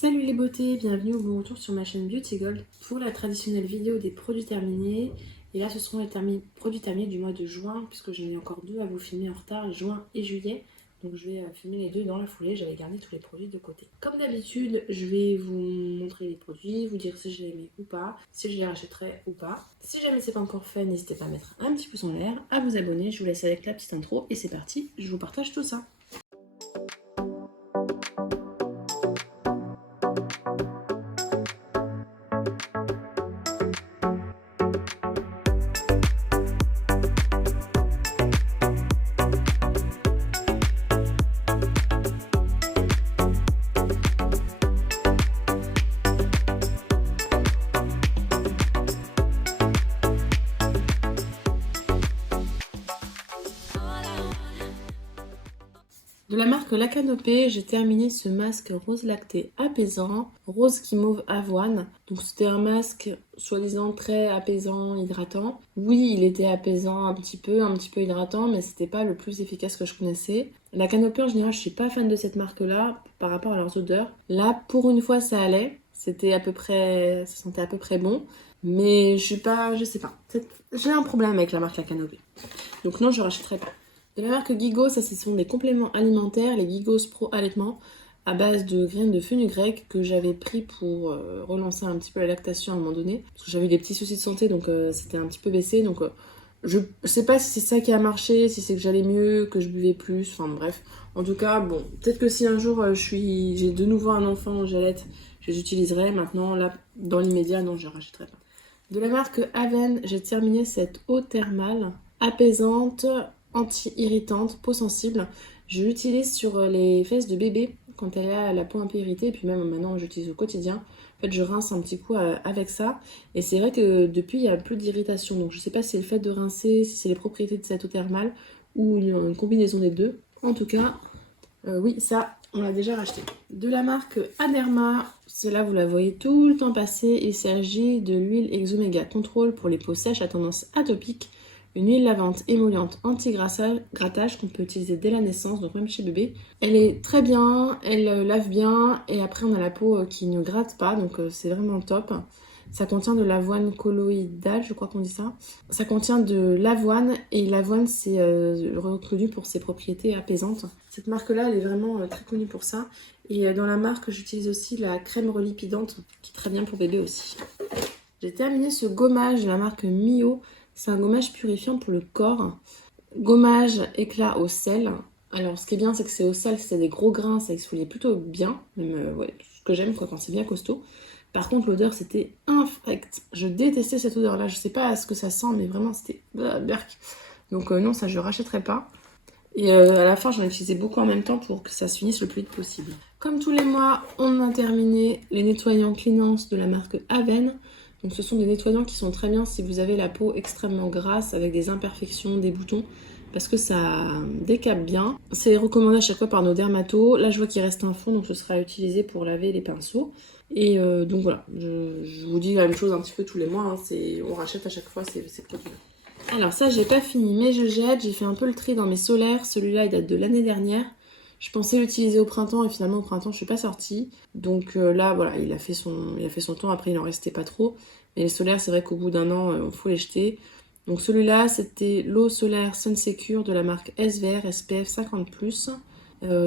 Salut les beautés, bienvenue au bon retour sur ma chaîne Beauty Gold pour la traditionnelle vidéo des produits terminés. Et là ce seront les produits terminés du mois de juin puisque j'en ai encore deux à vous filmer en retard, juin et juillet. Donc je vais filmer les deux dans la foulée, j'avais gardé tous les produits de côté. Comme d'habitude, je vais vous montrer les produits, vous dire si je les aimé ou pas, si je les rachèterai ou pas. Si jamais c'est pas encore fait, n'hésitez pas à mettre un petit pouce en l'air, à vous abonner, je vous laisse avec la petite intro et c'est parti, je vous partage tout ça. De la marque La Canopée, j'ai terminé ce masque rose lacté apaisant, rose guimauve avoine. Donc c'était un masque soi-disant très apaisant, hydratant. Oui, il était apaisant un petit peu hydratant, mais c'était pas le plus efficace que je connaissais. La Canopée en général, je suis pas fan de cette marque-là par rapport à leurs odeurs. Là, pour une fois, ça allait. C'était à peu près, ça sentait à peu près bon. Mais je sais pas. J'ai un problème avec la marque La Canopée. Donc non, je rachèterai pas. De la marque Gigos, ça ce sont des compléments alimentaires, les Gigos Pro Allaitement, à base de graines de fenugrec que j'avais pris pour relancer un petit peu la lactation à un moment donné. Parce que j'avais eu des petits soucis de santé, donc c'était un petit peu baissé. Donc je sais pas si c'est ça qui a marché, si c'est que j'allais mieux, que je buvais plus, enfin bref. En tout cas, bon, peut-être que si un jour j'ai de nouveau un enfant, j'allaite, je les utiliserai. Maintenant, là, dans l'immédiat, non, je ne rachèterai pas. De la marque Aven, j'ai terminé cette eau thermale apaisante, anti-irritante, peau sensible. Je l'utilise sur les fesses de bébé quand elle a la peau un peu irritée, et puis même maintenant j'utilise au quotidien. En fait, je rince un petit coup avec ça, et c'est vrai que depuis il n'y a plus d'irritation. Donc je sais pas si c'est le fait de rincer, si c'est les propriétés de cette eau thermale ou une combinaison des deux. En tout cas, oui, ça on l'a déjà racheté. De la marque Aderma, celle-là vous la voyez tout le temps passer. Il s'agit de l'huile Exomega Control pour les peaux sèches à tendance atopique. Une huile lavante émolliente anti-grattage qu'on peut utiliser dès la naissance, donc même chez bébé. Elle est très bien, elle lave bien, et après on a la peau qui ne gratte pas, donc c'est vraiment top. Ça contient de l'avoine colloïdale, je crois qu'on dit ça. Ça contient de l'avoine, et l'avoine c'est reconnu pour ses propriétés apaisantes. Cette marque-là, elle est vraiment très connue pour ça. Et dans la marque, j'utilise aussi la crème relipidante, qui est très bien pour bébé aussi. J'ai terminé ce gommage de la marque Mio. C'est un gommage purifiant pour le corps. Gommage éclat au sel. Alors, ce qui est bien, c'est que c'est au sel, c'est des gros grains, ça exfolie plutôt bien. Même, ouais, ce que j'aime, quoi, quand c'est bien costaud. Par contre, l'odeur, c'était infect. Je détestais cette odeur-là. Je sais pas ce que ça sent, mais vraiment, c'était berk. Donc non, ça, je rachèterai pas. Et à la fin, j'en ai utilisé beaucoup en même temps pour que ça se finisse le plus vite possible. Comme tous les mois, on a terminé les nettoyants Cleanance de la marque Aven. Donc ce sont des nettoyants qui sont très bien si vous avez la peau extrêmement grasse avec des imperfections, des boutons, parce que ça décape bien. C'est recommandé à chaque fois par nos dermatos. Là je vois qu'il reste un fond, donc ce sera utilisé pour laver les pinceaux. Et donc voilà, je vous dis la même chose un petit peu tous les mois, hein. On rachète à chaque fois ces produits-là. Alors ça j'ai pas fini, mais je jette, j'ai fait un peu le tri dans mes solaires. Celui-là il date de l'année dernière. Je pensais l'utiliser au printemps et finalement au printemps je suis pas sortie. Donc là voilà, il a fait son temps, après il en restait pas trop. Mais les solaires c'est vrai qu'au bout d'un an il faut les jeter. Donc celui-là c'était l'eau solaire Sun Secure de la marque SVR SPF 50+.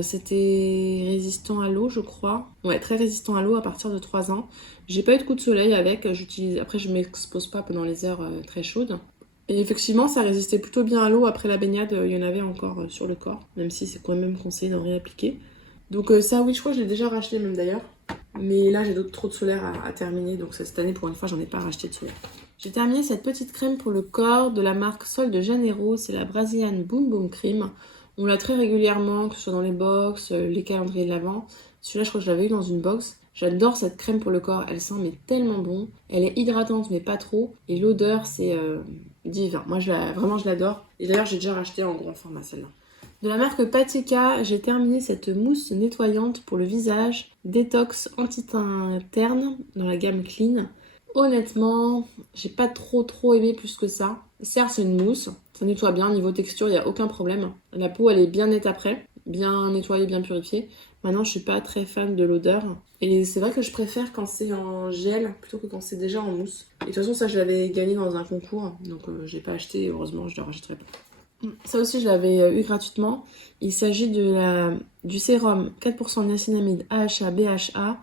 C'était résistant à l'eau je crois. Ouais, très résistant à l'eau à partir de 3 ans. J'ai pas eu de coup de soleil avec, après je m'expose pas pendant les heures très chaudes. Et effectivement, ça résistait plutôt bien à l'eau. Après la baignade, il y en avait encore sur le corps, même si c'est quand même conseillé d'en réappliquer. Donc ça, oui, je crois que je l'ai déjà racheté même d'ailleurs. Mais là, j'ai trop de solaire à terminer, donc cette année, pour une fois, j'en ai pas racheté de solaire. J'ai terminé cette petite crème pour le corps de la marque Sol de Janeiro. C'est la Brazilian Boom Boom Cream. On l'a très régulièrement, que ce soit dans les box, les calendriers de l'Avent. Celui-là, je crois que je l'avais eu dans une box. J'adore cette crème pour le corps, elle sent mais tellement bon. Elle est hydratante mais pas trop. Et l'odeur c'est divin. Moi vraiment je l'adore. Et d'ailleurs j'ai déjà racheté en grand format celle-là. De la marque Patika, j'ai terminé cette mousse nettoyante pour le visage. Détox anti-teint terne dans la gamme Clean. Honnêtement, j'ai pas trop aimé plus que ça. Certes, c'est une mousse, ça nettoie bien, niveau texture, il n'y a aucun problème. La peau, elle est bien nette après, bien nettoyé, bien purifié. Maintenant, je suis pas très fan de l'odeur. Et c'est vrai que je préfère quand c'est en gel plutôt que quand c'est déjà en mousse. Et de toute façon, ça, je l'avais gagné dans un concours. Donc, j'ai pas acheté. Heureusement, je ne le rachèterai pas. Ça aussi, je l'avais eu gratuitement. Il s'agit du sérum 4% niacinamide AHA BHA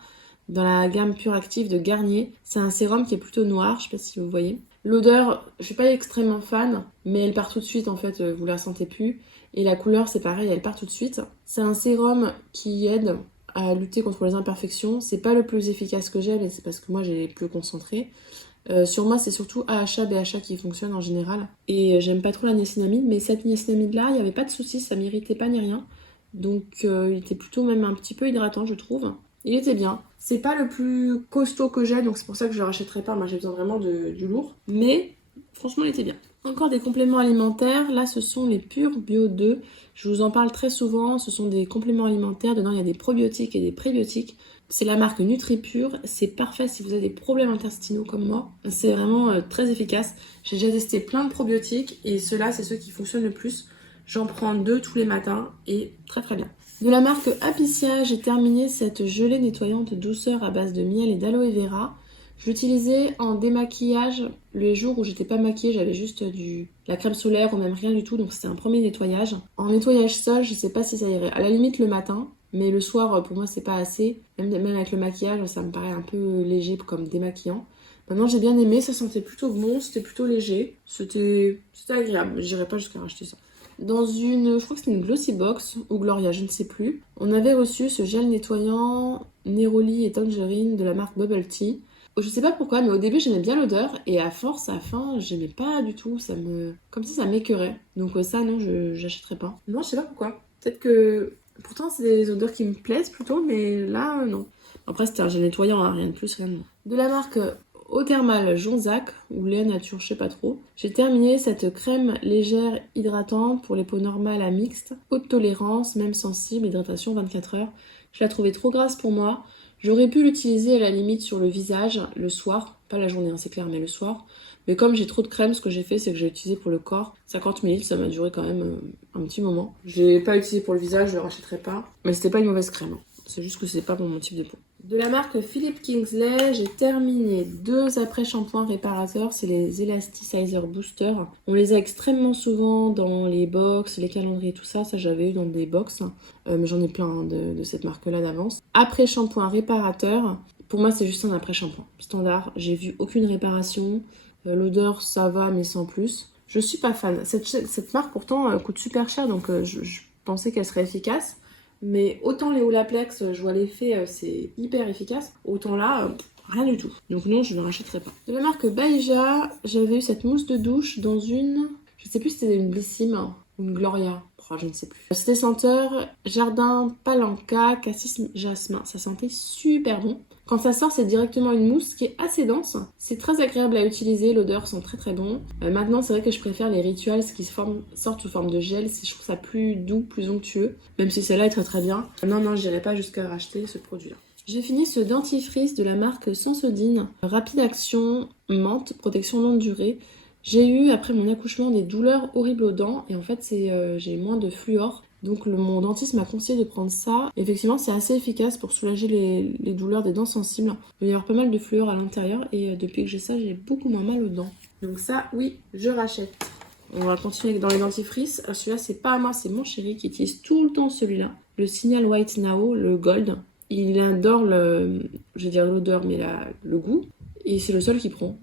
dans la gamme Pure Active de Garnier. C'est un sérum qui est plutôt noir, je sais pas si vous voyez. L'odeur, je suis pas extrêmement fan, mais elle part tout de suite en fait, vous la sentez plus. Et la couleur, c'est pareil, elle part tout de suite. C'est un sérum qui aide à lutter contre les imperfections. C'est pas le plus efficace que j'ai, mais c'est parce que moi j'ai plus concentré. Sur moi, c'est surtout AHA, BHA qui fonctionne en général. Et j'aime pas trop la niacinamide, mais cette niacinamide-là, il n'y avait pas de soucis, ça m'irritait pas ni rien. Donc il était plutôt même un petit peu hydratant, je trouve. Il était bien. C'est pas le plus costaud que j'ai, donc c'est pour ça que je le rachèterai pas. Moi, j'ai besoin vraiment du lourd. Mais franchement, il était bien. Encore des compléments alimentaires. Là, ce sont les Pure Bio 2. Je vous en parle très souvent. Ce sont des compléments alimentaires. Dedans, il y a des probiotiques et des prébiotiques. C'est la marque NutriPure. C'est parfait si vous avez des problèmes intestinaux comme moi. C'est vraiment très efficace. J'ai déjà testé plein de probiotiques et ceux-là, c'est ceux qui fonctionnent le plus. J'en prends 2 tous les matins et très très bien. De la marque Apicia, j'ai terminé cette gelée nettoyante douceur à base de miel et d'aloe vera. Je l'utilisais en démaquillage les jours où j'étais pas maquillée, j'avais juste la crème solaire ou même rien du tout, donc c'était un premier nettoyage. En nettoyage seul, je sais pas si ça irait. À la limite le matin, mais le soir pour moi c'est pas assez. Même avec le maquillage, ça me paraît un peu léger comme démaquillant. Maintenant j'ai bien aimé, ça sentait plutôt bon, c'était plutôt léger, c'était agréable, j'irais pas jusqu'à racheter ça. Dans je crois que c'était une Glossy Box ou Gloria, je ne sais plus. On avait reçu ce gel nettoyant Neroli et Tangerine de la marque Bubble Tea. Je sais pas pourquoi, mais au début j'aimais bien l'odeur et à force, à la fin, j'aimais pas du tout. Comme si ça m'écœurait. Donc ça, non, j'achèterais pas. Non, je sais pas pourquoi. Peut-être que pourtant c'est des odeurs qui me plaisent plutôt, mais là, non. Après, c'était un gel nettoyant, hein, rien de plus, rien de moins. De la marque Eau thermale Jonzac ou lait nature, je sais pas trop. J'ai terminé cette crème légère hydratante pour les peaux normales à mixtes, haute tolérance, même sensible, hydratation 24 heures. Je la trouvais trop grasse pour moi. J'aurais pu l'utiliser à la limite sur le visage le soir, pas la journée, hein, c'est clair, mais le soir. Mais comme j'ai trop de crème, ce que j'ai fait, c'est que j'ai utilisé pour le corps. 50 ml, ça m'a duré quand même un petit moment. Je l'ai pas utilisé pour le visage, je le rachèterai pas. Mais c'était pas une mauvaise crème. C'est juste que c'est pas pour mon type de peau. De la marque Philippe Kingsley, j'ai terminé 2 après-shampoings réparateurs, c'est les Elasticizer Booster. On les a extrêmement souvent dans les box, les calendriers, tout ça. Ça, j'avais eu dans des box, mais j'en ai plein de cette marque-là d'avance. Après-shampoing réparateur, pour moi, c'est juste un après-shampoing standard. J'ai vu aucune réparation. L'odeur, ça va, mais sans plus. Je suis pas fan. Cette marque, pourtant, coûte super cher, donc je pensais qu'elle serait efficace. Mais autant les Olaplex, je vois l'effet, c'est hyper efficace. Autant là, rien du tout. Donc non, je ne rachèterai pas. De la marque Baija, j'avais eu cette mousse de douche dans une... Je sais plus si c'était une Blissim ou une Gloria. Oh, je ne sais plus. C'était senteur Jardin Palanca, Cassis Jasmin. Ça sentait super bon. Quand ça sort, c'est directement une mousse qui est assez dense. C'est très agréable à utiliser, l'odeur sent très très bon. Maintenant, c'est vrai que je préfère les Rituals qui sortent sous forme de gel. Je trouve ça plus doux, plus onctueux. Même si celle-là est très très bien. Non, j'irai pas jusqu'à racheter ce produit-là. J'ai fini ce dentifrice de la marque Sensodyne. Rapide action, menthe, protection longue durée. J'ai eu, après mon accouchement, des douleurs horribles aux dents. Et en fait, j'ai moins de fluor. Donc mon dentiste m'a conseillé de prendre ça. Effectivement, c'est assez efficace pour soulager les douleurs des dents sensibles. Il va y avoir pas mal de fluor à l'intérieur et depuis que j'ai ça, j'ai beaucoup moins mal aux dents. Donc ça, oui, je rachète. On va continuer dans les dentifrices. Celui-là, c'est pas à moi, c'est mon chéri qui utilise tout le temps celui-là. Le Signal White Now, le Gold. Il adore je vais dire l'odeur, mais le goût. Et c'est le seul qu'il prend.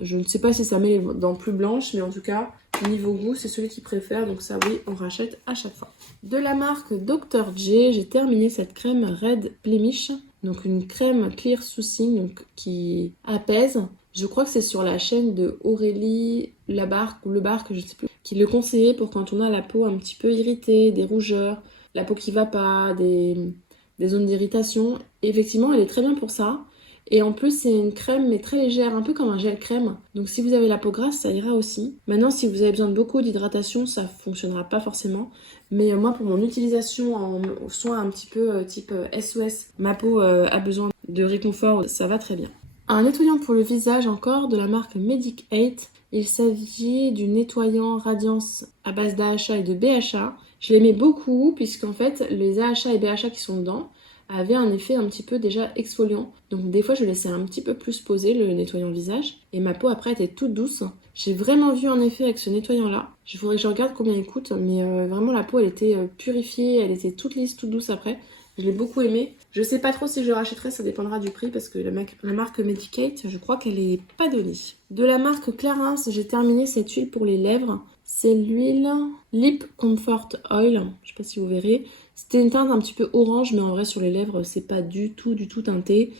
Je ne sais pas si ça met les dents plus blanches, mais en tout cas, niveau goût, c'est celui qu'il préfère. Donc ça, oui, on rachète à chaque fois. De la marque Dr. J, j'ai terminé cette crème Red Blemish. Donc une crème Clear Soothing donc, qui apaise. Je crois que c'est sur la chaîne de Aurélie Labarque ou Lebarque, je ne sais plus, qui le conseillait pour quand on a la peau un petit peu irritée, des rougeurs, la peau qui va pas, des zones d'irritation. Et effectivement, elle est très bien pour ça. Et en plus, c'est une crème, mais très légère, un peu comme un gel crème. Donc si vous avez la peau grasse, ça ira aussi. Maintenant, si vous avez besoin de beaucoup d'hydratation, ça fonctionnera pas forcément. Mais moi, pour mon utilisation en soin un petit peu type SOS, ma peau a besoin de réconfort, ça va très bien. Un nettoyant pour le visage encore de la marque Medic 8. Il s'agit du nettoyant Radiance à base d'AHA et de BHA. Je l'aimais beaucoup puisqu'en fait les AHA et BHA qui sont dedans avaient un effet un petit peu déjà exfoliant. Donc des fois je laissais un petit peu plus poser le nettoyant visage et ma peau après était toute douce. J'ai vraiment vu un effet avec ce nettoyant là. Il faudrait que je regarde combien il coûte, mais vraiment la peau elle était purifiée, elle était toute lisse, toute douce après. Je l'ai beaucoup aimé. Je sais pas trop si je le rachèterai, ça dépendra du prix parce que la marque Medicate, je crois qu'elle est pas donnée. De la marque Clarins, j'ai terminé cette huile pour les lèvres. C'est l'huile Lip Comfort Oil, je sais pas si vous verrez. C'était une teinte un petit peu orange, mais en vrai sur les lèvres, c'est pas du tout teinté.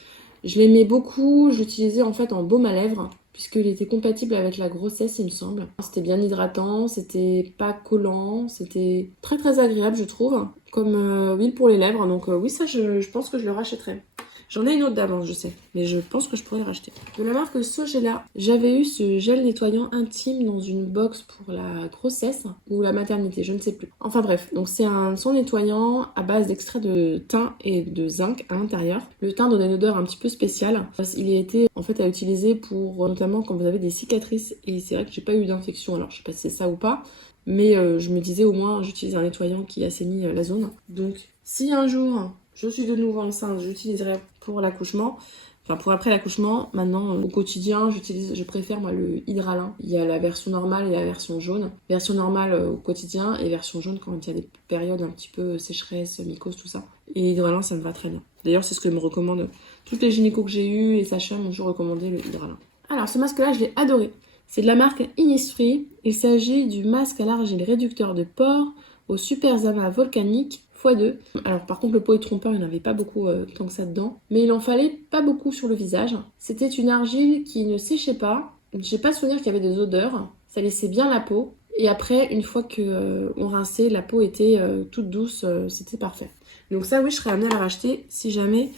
Je l'aimais beaucoup, je l'utilisais en fait en baume à lèvres, puisqu'il était compatible avec la grossesse, il me semble. C'était bien hydratant, c'était pas collant, c'était très agréable, je trouve, comme huile pour les lèvres. Donc oui, ça, je pense que je le rachèterai. J'en ai une autre d'avance, je sais, mais je pense que je pourrais le racheter. De la marque Sogela, j'avais eu ce gel nettoyant intime dans une box pour la grossesse ou la maternité, je ne sais plus. Enfin bref, donc c'est un son nettoyant à base d'extrait de thym et de zinc à l'intérieur. Le thym donne une odeur un petit peu spéciale. Il a été en fait à utiliser pour notamment quand vous avez des cicatrices et c'est vrai que j'ai pas eu d'infection, alors je sais pas si c'est ça ou pas. Mais je me disais au moins j'utilise un nettoyant qui assainit la zone. Donc si un jour je suis de nouveau enceinte, j'utiliserai pour l'accouchement, enfin pour après l'accouchement. Maintenant au quotidien je préfère moi le Hydralin. Il y a la version normale et la version jaune. Version normale au quotidien et version jaune quand il y a des périodes un petit peu sécheresse, mycose, tout ça. Et Hydralin ça me va très bien. D'ailleurs c'est ce que me recommandent toutes les gynécos que j'ai eues et Sacha m'ont toujours recommandé le Hydralin. Alors ce masque là je l'ai adoré. C'est de la marque Innisfree. Il s'agit du masque à l'argile réducteur de pores au Super Zama volcanique x2. Alors par contre le pot est trompeur, il n'y en avait pas beaucoup tant que ça dedans. Mais il en fallait pas beaucoup sur le visage. C'était une argile qui ne séchait pas. J'ai pas souvenir qu'il y avait des odeurs. Ça laissait bien la peau. Et après, une fois qu'on rinçait, la peau était toute douce. C'était parfait. Donc ça oui, je serais amenée à la racheter si jamais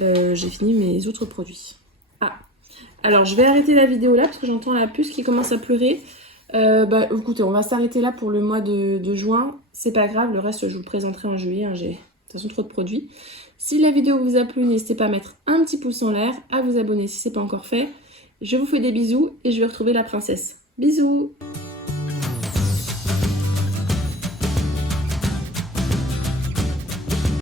j'ai fini mes autres produits. Ah, alors je vais arrêter la vidéo là parce que j'entends la puce qui commence à pleurer. Écoutez, on va s'arrêter là pour le mois de juin. C'est pas grave, le reste je vous le présenterai en juillet. J'ai de toute façon trop de produits. Si la vidéo vous a plu, n'hésitez pas à mettre un petit pouce en l'air, à vous abonner si c'est pas encore fait. Je vous fais des bisous et je vais retrouver la princesse. Bisous!